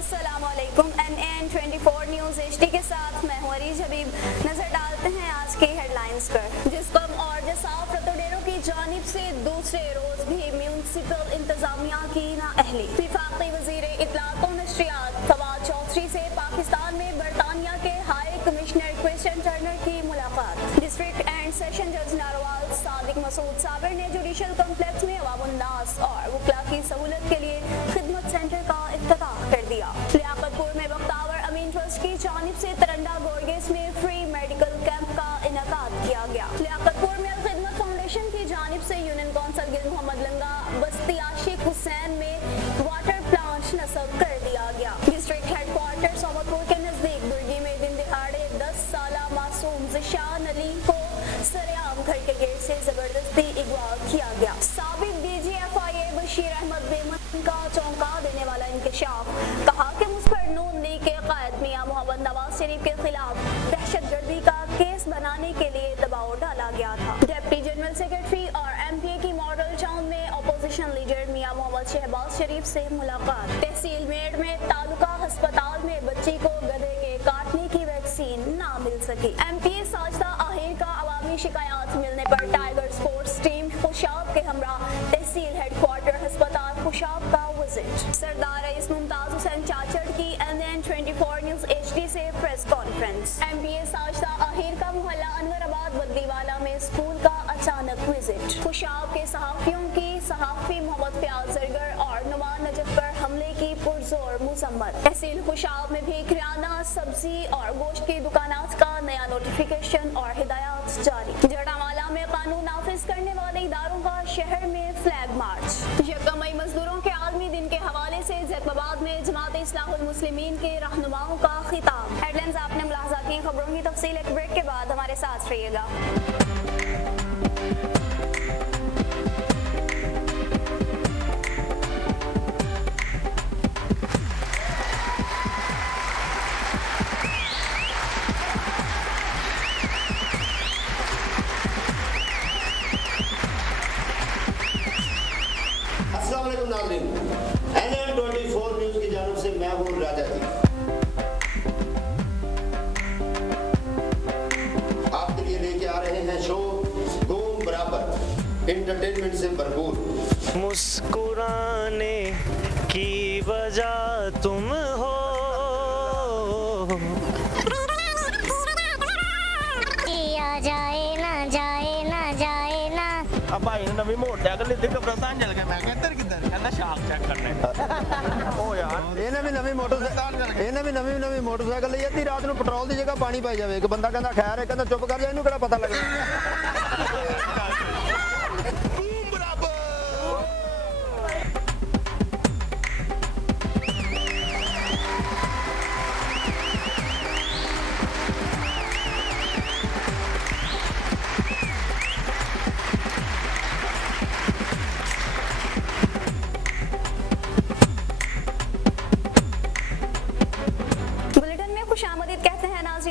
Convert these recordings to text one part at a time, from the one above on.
السلام علیکم NN24 news HD کے ساتھ میں ہوں عریج حبیب. نظر ڈالتے ہیں آج کی ہیڈ لائنز پر. جسکم اور جساف رتوڈیرو کی جانب سے دوسرے روز بھی میونسپل انتظامیہ کی نااہلی. وفاقی وزیر اطلاعات و نشریات فواد چودھری سے پاکستان میں برطانیہ کے ہائی کمشنر کرسٹین ٹرنر کی ملاقات. ڈسٹرکٹ اینڈ سیشن جج ناروال صادق مسعود صابر نے جوڈیشل کمپلیکس میں عوام الناس اور وکلاء کی سہولت کے لیے خدمت سینٹر کا افتتاح کر دیا. لیاقت پور میں بختاور امین ٹرسٹ کی جانب سے ترنڈا گورگیس میں فری میڈیکل کیمپ کا انعقاد کیا گیا. لیاقت پور میں الخدمت فاؤنڈیشن کی جانب سے یونین کونسل گل محمد لنگا بستی عاشق حسین میں واٹر پلانٹ نصب کر دیا گیا. ڈسٹرکٹ ہیڈ کوارٹر سومت پور کے نزدیک برگی میں دن دہاڑے 10 سالہ معصوم ذیشان علی کو سرعام گھر کے گیٹ سے زبردستی اغوا کیا گیا. سابق DGFIA بشیر احمد بیمن کا چونکا دینے والا انکشاف. کہا کہ مسفر نون لیگ کے قائد میاں محمد نواز شریف کے خلاف دہشت گردی کا کیس بنانے کے لیے دباؤ ڈالا گیا تھا. ڈپٹی جنرل سیکرٹری اور MPA کی ماڈل ٹاؤن میں اپوزیشن لیڈر میاں محمد شہباز شریف سے ملاقات. تحصیل میڑ میں تعلقہ ہسپتال میں بچی کو گدھے کے کاٹنے کی ویکسین نہ مل سکی. MPA ساجدہ آہیر کا عوامی شکایات ملنے پر ٹائیگر سپورٹس ٹیم خوشاب کے ہمراہ تحصیل ہیڈ کوارٹر ہسپتال خوشاب کا وزٹ. سردار رئیس ممتاز حسین چاچڑ کی NN24 نیوز HD سے press conference. MPA Sajida Ahir کا محلہ انور آباد بدلی والا میں اسکول کا اچانک وزٹ. خوشاب کے صحافیوں کی صحافی محمد فیاض زرگر اور نعمان نجف پر حملے کی پرزور مذمت. تحصیل خوشاب میں بھی کریانہ سبزی اور گوشت کی دکانات کا نیا نوٹیفیکیشن اور ہدایات جاری. جڑاوالا میں قانون نافذ کرنے والے اداروں کا شہر میں فلیگ مارچ. یکم مئی مزدوروں کے عالمی دن کے حوالے سے زیتم آباد میں جماعت اصلاح المسلمین کے رہنماؤں کا خطاب. ہیڈ لائنز آپ نے ملاحظہ کی. خبروں کی تفصیل ایک بریک کے بعد ہمارے ساتھ رہیے گا. السلام علیکم ناظرین. NN24 نیوز کی جانب سے میں ہوں راجہ جی. آپ کے لیے لے کے آ رہے ہیں شو دھوم برابر انٹرٹینمنٹ سے بھرپور. مسکرانے کی وجہ تم ہو. بھائی نے نویں موٹرسائیکل لیتے قبرستان چل گئے. میں کہتا کدھر کہنا شاخ چیک کرنا. او یار ਇਹਨੇ ਵੀ ਨਵੀਂ ਮੋਟਰਸਾਈਕਲ ਲਈ ਅੱਧੀ ਰਾਤ ਨੂੰ ਪੈਟਰੋਲ ਦੀ ਜਗ੍ਹਾ ਪਾਣੀ ਪਾਈ ਜਾਵੇ. ਇੱਕ ਬੰਦਾ ਕਹਿੰਦਾ ਖੈਰ ਹੈ, ਕਹਿੰਦਾ ਚੁੱਪ ਕਰ ਜਾ, ਇਹਨੂੰ ਕਿਹੜਾ ਪਤਾ ਲੱਗਦਾ.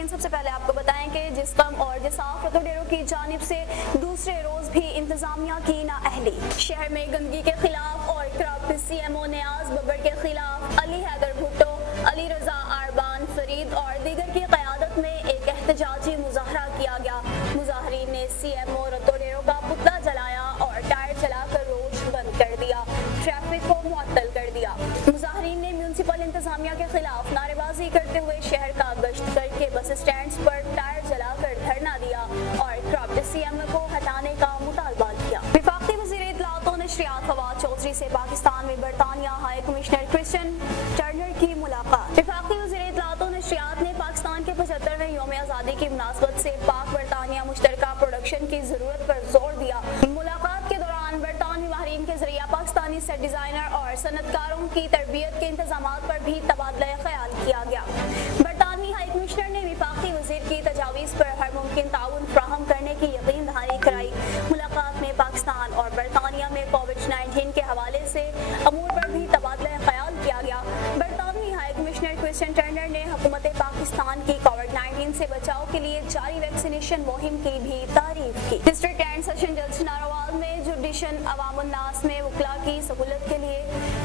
سب سے پہلے آپ کو بتائیں کہ جسکم اور جساف رتوڈیرو کی جانب سے دوسرے روز بھی انتظامیہ کی نااہلی. شہر میں گندگی کے خلاف اور کرپٹ CMO نیاز ببر کے خلاف علی حیدر بھٹو، علی رضا اربان فرید اور دیگر کی قیادت میں ایک احتجاجی مظاہرہ کیا گیا. مظاہرین نے CMO رتوڈیرو کا پتلا جلایا اور ٹائر چلا کر روڈ بند کر دیا، ٹریفک کو معطل کر دیا. مظاہرین نے میونسپل انتظامیہ کے خلاف نعرے بازی کرتے ہوئے شہر کا گشت کر کے بس اسٹینڈز پر ٹائر جلا کر دھرنا دیا اور کرپٹ CMO کو ہٹانے کا مطالبہ کیا. وفاقی وزیر اطلاعات و نشریات فواد چودھری سے پاکستان میں برطانیہ ہائی کمشنر کرسٹین ٹرنر کی ملاقات. وفاقی وزیر اطلاعات و نشریات نے پاکستان کے 75ویں یوم آزادی کی مناسبت سے پاک برطانیہ مشترکہ پروڈکشن کی ضرورت پر زور دیا. ملاقات کے دوران برطانوی ماہرین کے ذریعہ پاکستانی سیٹ ڈیزائنر اور صنعت کاروں کی تربیت کے انتظامات پر بھی تبادلہ خیال کیا گیا. برطانوی ہائی کمشنر نے وفاقی وزیر کی تجاویز پر ہر ممکن تعاون فراہم کرنے کی یقین دہانی کرائی. ملاقات میں پاکستان اور برطانیہ میں COVID-19 کے حوالے سے امور پر بھی تبادلہ خیال کیا گیا. برطانوی ہائی کمشنر کرسٹین ٹرنر نے حکومت پاکستان کی COVID-19 سے بچاؤ کے لیے جاری ویکسینیشن مہم کی بھی تعریف کی. ڈسٹرکٹ اینڈ سیشن جج ناروال میں جوڈیشل عوام الناس میں وکلاء کی سہولت کے لیے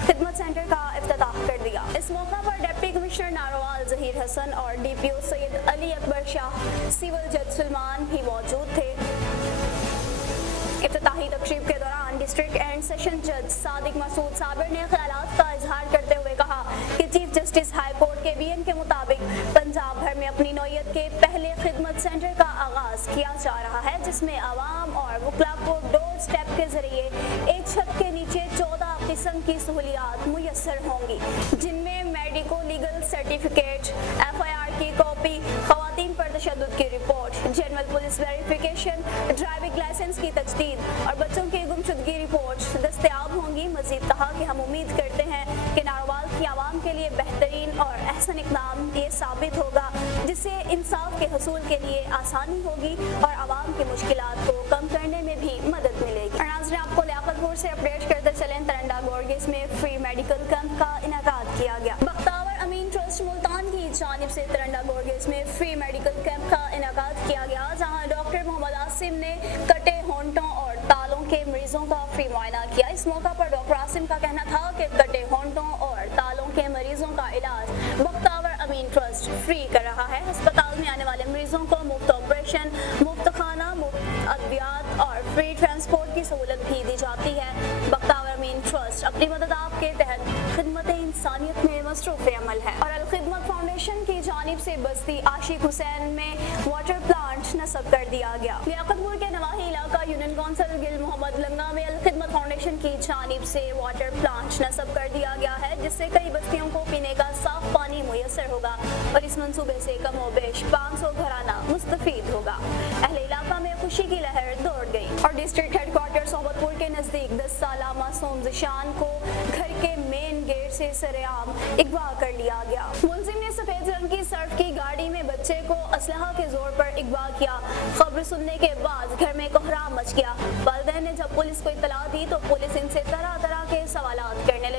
خدمت سینٹر کا افتتاح کر دیا. اس موقع پر ڈپٹی कमिश्नर नारोवाल जहीर हसन और DPO सैयद अली अकबर शाह, सिविल जज सलमान भी मौजूद थे। इफ्तिताही तकरीब के दौरान डिस्ट्रिक्ट एंड सेशन जज सादिक मसूद साबिर ने ख्यालात का इजहार करते हुए कहा कि चीफ जस्टिस हाई कोर्ट के बीएन के मुताबिक पंजाब भर में अपनी नौयत के पहले खिदमत सेंटर का आगाज किया जा रहा है, जिसमें आवाम और वकला को डोर स्टेप के जरिए एक छत के नीचे 14 किस्म की सहूलियात मुयस्सर होंगी, जिनमें मेडिको लीगल सर्टिफिकेट, FIR की कॉपी, खवातीन पर तशद्दुद की report, general police verification, driving licence की तजदीद और बच्चों की गुमशुदगी रिपोर्ट दस्तयाब होंगी। मजीद कहा कि हम उम्मीद करते हैं कि नारोवाल की आवाम के लिए बेहतरीन और अहसन इक़दाम ये साबित होगा, जिससे इंसाफ के हसूल के लिए आसानी होगी और आवाम की मुश्किलात को कम करने में भी मदद मिलेगी। और नाज़रीन, आपको लियाकतपुर से अपडेट करते चलें, तरंडा गोरगेस में फ्री मेडिकल कैंप का इनेकाद किया गया। बख्तावर अमीन ट्रस्ट मुल्तान की जानिब से तरंडा गोरगेस में फ्री मेडिकल कैंप का इनेकाद किया गया, जहां डॉक्टर मोहम्मद आसिम ने कटे होंठों और तालों के मरीजों का फ्री मुआयना किया। इस मौका पर डॉक्टर आसिम का कहना था कि कटे होंठों और तालों के मरीजों का इलाज बख्तावर अमीन ट्रस्ट फ्री कर रहा है। अस्पताल में आने वाले मरीजों को मुफ्त ऑपरेशन, मुफ्त खाना, मुफ्त अद्वियात और फ्री ट्रांसपोर्ट की सहूलत भी दी जाती है। बख्तावर अमीन ट्रस्ट अपनी मदद आपके तहत खिदमत इंसानियत में मसरूफ़ अमल है। और अल खिदमत फाउंडेशन की जानिब से बस्ती आशिक हुसैन में वाटर प्लांट नस्ब कर दिया गया। लियाकतपुर के नवाही इलाका यूनियन कौंसिल गिल मोहम्मद लंगा में अल खिदमत फाउंडेशन की जानिब से वाटर प्लांट नस्ब कर दिया गया है, जिससे कई बस्तियों को पीने का साफ पानी मुयस्सर होगा और इस मंसूबे से कमोबेश 500 घराना मुस्तफीद होगा। अहले इलाका में खुशी की लहर दौड़ गई और डिस्ट्रिक्ट हेडक्वार्टर सोबतपुर के नजदीक 10 साला मासूम जिशान को घर के मेन गेट से सरेआम अगवा कर लिया गया। मुलजिम ने सफेद रंग की सर्फ की गाड़ी में बच्चे को असलहा के जोर पर अगवा किया। खबर सुनने के बाद घर में कोहराम मच गया। वालिदैन ने जब पुलिस को इत्तला दी तो पुलिस इनसे तरह तरह के सवालात करने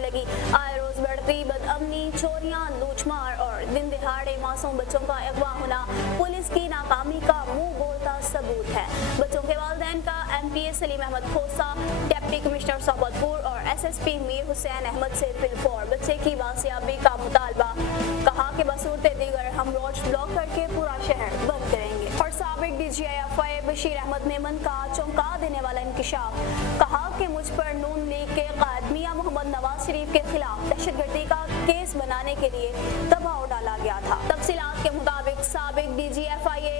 लगी। आए रोज बढ़ती बदअमनी, चोरियां, लूटमार और दिन दिहाड़े मासूम बच्चों का अगवा होना पुलिस की नाकामी का मुंह बोलता सबूत है। बच्चों के वालिदैन का MPA सलीम अहमद खोसा, डिप्टी कमिश्नर सोबतपुर और SSP मीर हुसैन अहमद से फिलफौर बच्चे की बासियाबी का मुतालबा। कहा कि बसूरते दीगर हम रोड ब्लॉक करके पूरा शहर बंद करेंगे। और साबिक DGI बशीर अहमद मेमन का चौंका देने वाला इंकिशाफ। कहा कि मुझ पर नून लीग के कायद मियां मोहम्मद नवाज शरीफ के खिलाफ दहशतगर्दी का केस बनाने के लिए दबाव डाला गया था। तफसीलात के मुताबिक साबिक DGI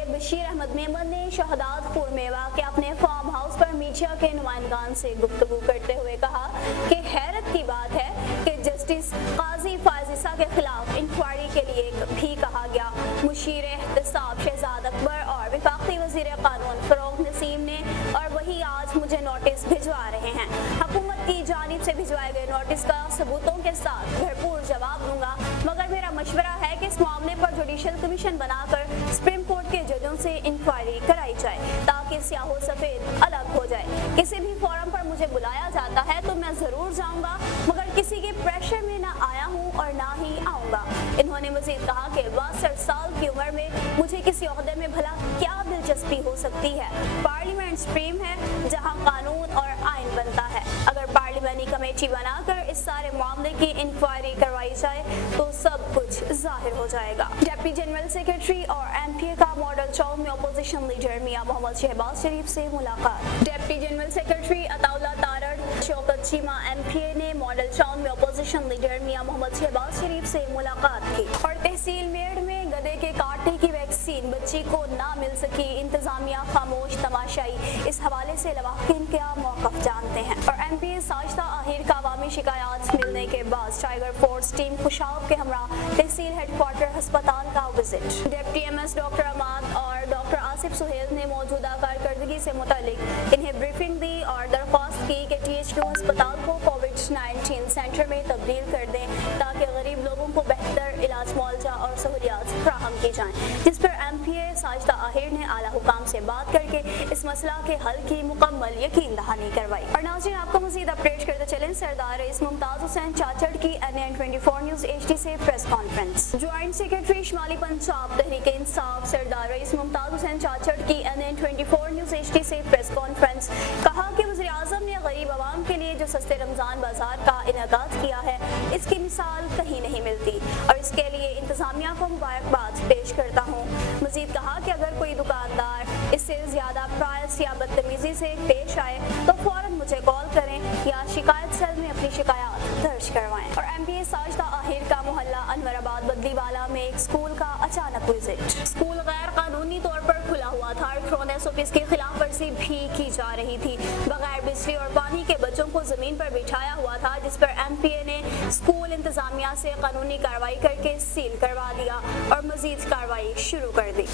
बशीर अहमद मेमन ने शहदादपुर में वाक़ अपने फार्म हाउस पर मीडिया के नुमाइंदगान से गुफ्तगू करते हुए कहा कि हैरत की बात है कि जस्टिस काजी फाजिसा के खिलाफ इंक्वायरी के लिए भी कहा गया। मुशीर एहतसाब शहजाद अकबर और वफाकी वज़ीर कानून फरोग नसीम ने और वही आज मुझे नोटिस भिजवा रहे हैं। हुकूमत की जानिब से भिजवाए गए नोटिस का सबूतों के साथ भरपूर जवाब दूंगा, मगर मेरा मशवरा है कि इस मामले पर जुडिशल कमीशन बनाकर सुप्रीम कोर्ट के जजों से इंक्वायरी कराई जाए ताकि स्याह सफेद अलग हो जाए। किसी भी फोरम पर मुझे बुलाया जाता है तो मैं जरूर जाऊंगा, मगर किसी के प्रेशर में ना आया हूं और ना ही आऊंगा। इन्होंने मजीद कहा कि 62 साल की उम्र में मुझे किसी ओहदे में भला क्या दिलचस्पी हो सकती है। पार्लियामेंट सुप्रीम है जहां कानून और आइन बनता है। अगर पार्लियामेंट्री कमेटी बनाकर इस सारे मामले की इंक्वायरी करवाई जाए तो सब कुछ जाहिर हो जाएगा। डिप्टी जनरल सेक्रेटरी और MPA का मॉडल टाउन में अपोजिशन लीडर मियां मोहम्मद शहबाज शरीफ से मुलाकात। Deputy general secretary Ataullah Tarar Shaukat Cheema MPA ने मॉडल टाउन में अपोजिशन लीडर मियां मोहम्मद शहबाज शरीफ से मुलाकात की। और तहसील मेड़ में गधे के कांटे की वैक्सीन बच्ची को ना मिल सकी, इंतजामिया खामोश तमाशाई। इस हवाले से लवाकिन क्या मौक़िफ़ जानते हैं। और MPA साजिदा आहिर का अवामी शिकायत मिलने के बाद टाइगर फोर्स टीम खुशाब के हमरा तहसील हेडक्वार्टर अस्पताल का विजिट। डिप्टी MS डॉक्टर अमाद और डॉक्टर आसिफ सुहेल ने मौजूदा कारकर्दगी से मुतालिक इन्हें ब्रीफिंग दी और दरख्वास्त की कि TH2 अस्पताल को COVID-19 सेंटर में तब्दील कर दें ताकि गरीब लोगों को बेहतर इलाज मुआवजा और सहूलियात फराहम की जाएं, जिस पर MPA साजिदा आहिर ने आला हुकाम से बात करके इस मसला के हल की मुकम्मल यकीन दहानी करवाई। और नाज़रीन, आपको मज़ीद अपडेट करते चलें। सरदार रईस मुमताज हुसैन चाचड़ की NN24 न्यूज HD से प्रेस कॉन्फ्रेंस। ज्वाइंट सेक्रेटरी शुमाली पंजाब तहरीक इंसाफ सरदार रईस मुमताज हुसैन चाचड़ की NN24 न्यूज HD से प्रेस कॉन्फ्रेंस। कहा कि वज़ीर आज़म ने गरीब आवाम के लिए जो सस्ते रमजान बाजार का इनेकाद किया है, इसकी मिसाल कहीं नहीं मिलती और इसके लिए इंतजामिया को मुबारकबाद पेश करता हूँ। मजीद कहा कि अगर कोई दुकानदार इससे ज्यादा प्राइस या बदतमीजी से पेश आए तो फौरन मुझे कॉल करें या शिकायत सेल में अपनी शिकायत दर्ज करवाएं। और MPA साजिदा आहिर का मोहल्ला अनवराबाद बदलीवाला में एक स्कूल का अचानक विजिट। स्कूल गैर कानूनी तौर पर खुला हुआ था और कोरोना SOPs की खिलाफ वर्जी भी की जा रही थी। बगैर बिजली और पानी के बच्चों को जमीन पर बिठाया हुआ था, जिस पर MPA ने स्कूल इंतजामिया से कानूनी कार्रवाई करके सील करवा दिया और मजीद कार्रवाई शुरू कर दी।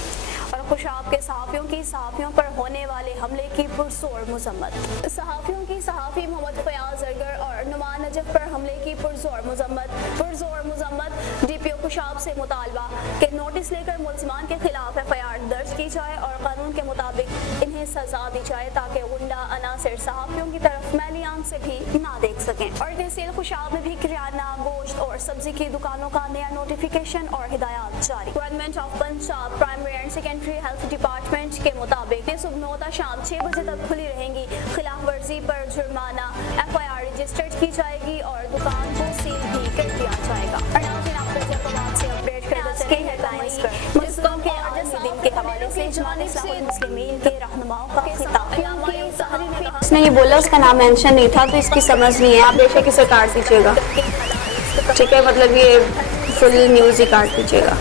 और खुशाब के सहाफियों पर होने वाले हमले की पुरजोर मजम्मत। सहाफियों की सहाफी मोहम्मद फयाज अरगर और नुमान नजफ पर हमले की पुरजोर मजम्मत। DPO खुशाब से मुतालबा के नोटिस लेकर मुलजिमान के खिलाफ FIR दर्ज की जाए और कानून के मुताबिक इन्हें सजा दी जाए ताकि गुंडा अनासिर सहाफियों की तरफ मैली आंख से भी ना देख सकें। और तहसील खुशाब में भी किराना, गोश्त और सब्जी की दुकानों का नया नोटिफिकेशन और हिदायत जारी। Government of Punjab primary and secondary health department के मुताबिक सुबह 9 से शाम 6 बजे तक खुली रहेंगी। खिलाफ वर्जी पर जुर्माना FIR रजिस्टर्ड की जाएगी और दुकान को सील भी कर दिया जाएगा। और नाज़रीन, आप फैसलाबाद से अपडेट करते चलेंगे हेडलाइंस पर। मुस्लिम के आज दिन के हवाले से जानिब से मुस्लिमीन के रहनुमाओं का खिताब। उसने ये बोला, उसका नाम मेंशन नहीं था तो इसकी समझ नहीं है, आप बेशक इसे काट दीजिएगा, ठीक है? मतलब ये फुल न्यूज़ ही काट दीजिएगा।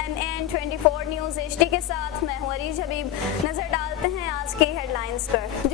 NN24 न्यूज HD के साथ मैं हूं अरीज हबीब। नजर डालते हैं आज की हेडलाइंस पर।